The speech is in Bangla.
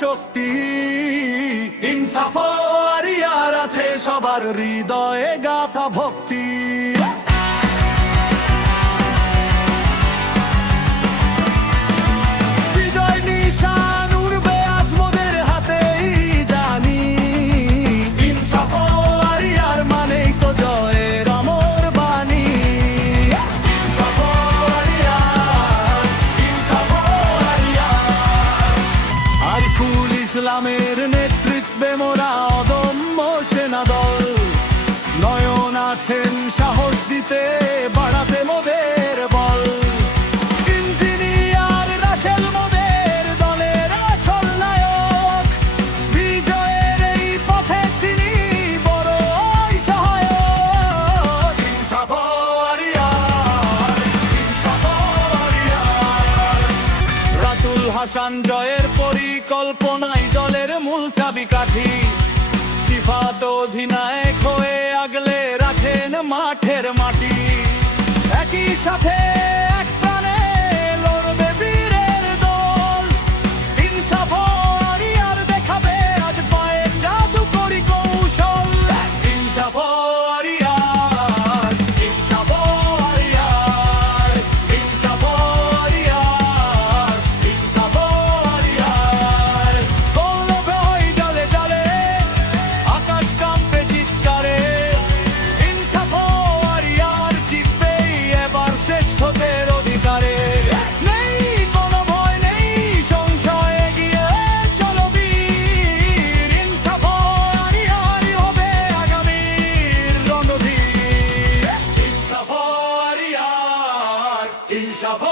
শক্তি ইনসাফ আরিয়ার আছে সবার হৃদয়ে গাথা ভক্তি। বিজয় নিশান উড়বে আজ মোদের হাতেই জানি। ইনসাফ আরিয়ার মানেই তো জয়ের অমর বাণী। ইনসাফ আরিয়ার, ইনসাফ আরিয়ার। আরিফুল ইসলামের নেতৃত্বে মোরা অদম্য সেনা দল। নয়ন আছেন সাহস দিতে বাড়াতে মোদের বল। ইঞ্জিনিয়ার রাসেল মোদের দলের আসল নায়ক। বিজয়ের এই পথে তিনি বড়ই সহায়ক। ইনসাফ আরিয়ার, ইনসাফ আরিয়ার। রাতুল হাসান জয়ের পরিকল্পনায় দলের মূল চাবিকাঠি। সিফাত অধিনায়ক হয়ে আগলে রাখেন মাঠের মাটি। একই সাথে এক প্রাণে লড়বে বীরের দল। ইনসাফ আরিয়ার দেখাবে আজ পায়ের জাদুকরি কৌশল। ইনসাফ আরিয়ার, ইনসাফ আরিয়ার, ইনসাফ আরিয়ার, ইনসাফ আরিয়ার। কৌরব হয় জালে জালে, আকাশ কাঁপে চিৎকারে। ইনসাফ আরিয়ার জিতবেই এবার শ্রেষ্ঠদের অধিকারে। নেই কোনো ভয়, নেই সংশয়, এগিয়ে চলো বীর। ইনসাফ আরিয়ারই হবে আগামীর রণধীর। ইনসাফ আরিয়ার, ইনসাফ